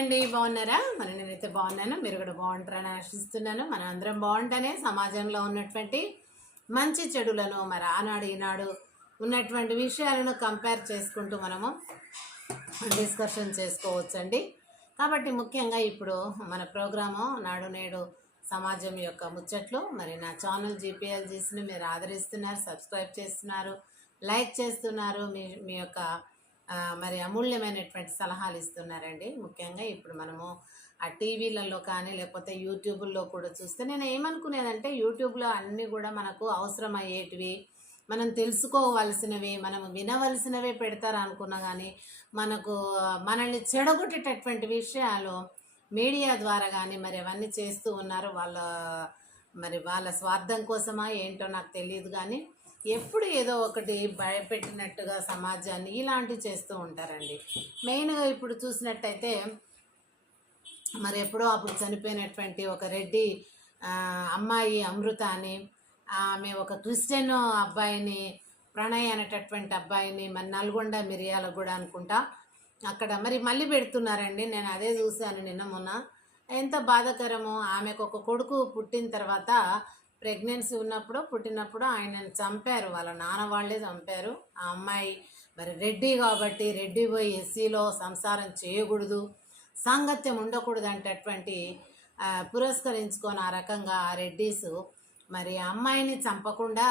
అండి, బాగున్నారా? మరి నేనైతే బాగున్నాను, మీరు కూడా బాగుంటారని ఆశిస్తున్నాను. మన అందరం బాగుంటేనే సమాజంలో ఉన్నటువంటి మంచి చెడులను మరి ఆనాడు ఈనాడు ఉన్నటువంటి విషయాలను కంపేర్ చేసుకుంటూ మనము డిస్కషన్ చేసుకోవచ్చండి. కాబట్టి ముఖ్యంగా ఇప్పుడు మన ప్రోగ్రాము నాడు నేడు సమాజం యొక్క ముచ్చట్లు. మరి నా ఛానల్ జీపీఎల్జీస్ని మీరు ఆదరిస్తున్నారు, సబ్స్క్రైబ్ చేస్తున్నారు, లైక్ చేస్తున్నారు, మీ మీ యొక్క మరి అమూల్యమైనటువంటి సలహాలు ఇస్తున్నారండి. ముఖ్యంగా ఇప్పుడు మనము ఆ టీవీలలో కానీ లేకపోతే యూట్యూబ్లో కూడా చూస్తే నేను ఏమనుకునేదంటే యూట్యూబ్లో అన్నీ కూడా మనకు అవసరమయ్యేటివి, మనం తెలుసుకోవలసినవి, మనం వినవలసినవే పెడతారు అనుకున్నా కానీ మనకు మనల్ని చెడగొట్టేటటువంటి విషయాలు మీడియా ద్వారా కానీ మరి అవన్నీ చేస్తూ ఉన్నారు. వాళ్ళ స్వార్థం కోసమా ఏంటో నాకు తెలియదు, కానీ ఎప్పుడు ఏదో ఒకటి భయపెట్టినట్టుగా సమాజాన్ని ఇలాంటివి చేస్తూ ఉంటారండి. మెయిన్గా ఇప్పుడు చూసినట్టయితే మరి ఎప్పుడో అప్పుడు చనిపోయినటువంటి ఒక రెడ్డి అమ్మాయి అమృత అని, ఆమె ఒక క్రిస్టియన్ అబ్బాయిని, ప్రణయ్ అనేటటువంటి అబ్బాయిని మరి నల్గొండ మిర్యాలగూడ అనుకుంటా అక్కడ మరి మళ్ళీ పెడుతున్నారండి. నేను అదే చూశాను నిన్న మొన్న. ఎంత బాధాకరము. ఆమెకు ఒక కొడుకు పుట్టిన తర్వాత ప్రెగ్నెన్సీ పుట్టినప్పుడు ఆయనను చంపారు, వాళ్ళ నాన్న వాళ్ళే చంపారు. ఆ అమ్మాయి మరి రెడ్డి కాబట్టి రెడ్డి పోయి ఎస్సీలో సంసారం చేయకూడదు, సాంగత్యం ఉండకూడదు అంటేటువంటి పురస్కరించుకొని ఆ రకంగా ఆ రెడ్డీసు మరి ఆ అమ్మాయిని చంపకుండా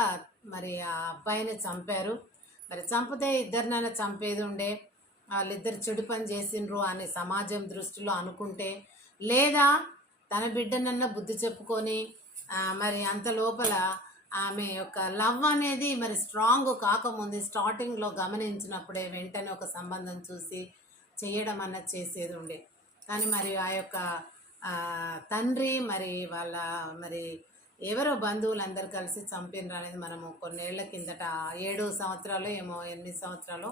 మరి ఆ అబ్బాయిని చంపారు. మరి చంపితే ఇద్దరినైనా చంపేది ఉండే, వాళ్ళిద్దరు చెడు పని చేసిండ్రు అని సమాజం దృష్టిలో అనుకుంటే, లేదా తన బిడ్డనన్నా బుద్ధి చెప్పుకొని మరి అంత లోపల ఆమె యొక్క లవ్ అనేది మరి స్ట్రాంగ్ కాకముందు స్టార్టింగ్లో గమనించినప్పుడే వెంటనే ఒక సంబంధం చూసి చేయడం అన్నది చేసేది ఉండే. కానీ మరి ఆ యొక్క తండ్రి మరి వాళ్ళ మరి ఎవరో బంధువులందరూ కలిసి చంపినరు అనేది మనము కొన్నేళ్ల కిందట 7 సంవత్సరాలు ఏమో 8 సంవత్సరాలు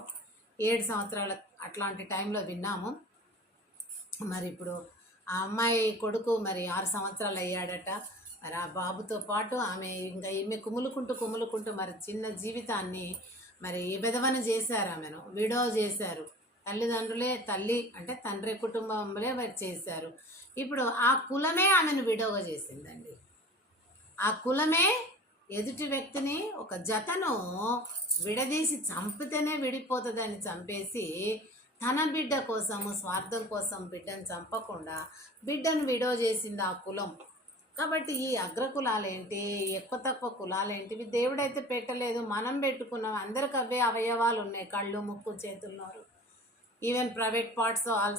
7 సంవత్సరాల అట్లాంటి టైంలో విన్నాము. మరి ఇప్పుడు ఆ అమ్మాయి కొడుకు మరి 6 సంవత్సరాలు అయ్యాడట. మరి ఆ బాబుతో పాటు ఆమె ఇంకా ఈమె కుములుకుంటూ మరి చిన్న జీవితాన్ని మరి విధవన చేశారు, ఆమెను విడో చేశారు. తల్లిదండ్రులే, తల్లి అంటే తండ్రి కుటుంబంలో మరి చేశారు. ఇప్పుడు ఆ కులమే ఆమెను విడోగా చేసిందండి. ఆ కులమే ఎదుటి వ్యక్తిని, ఒక జతను విడదీసి చంపితేనే విడిపోతుందని చంపేసి తన బిడ్డ కోసము స్వార్థం కోసం బిడ్డను చంపకుండా బిడ్డను విడో చేసింది ఆ కులం. కాబట్టి ఈ అగ్రకులాలేంటి, ఎక్కువ తక్కువ కులాలేంటివి దేవుడైతే పెట్టలేదు, మనం పెట్టుకున్నాం. అందరికి అవే అవయవాలు ఉన్నాయి, కళ్ళు, ముక్కు, చేతులు, నోరు, ఈవెన్ ప్రైవేట్ పార్ట్స్ ఆల్సో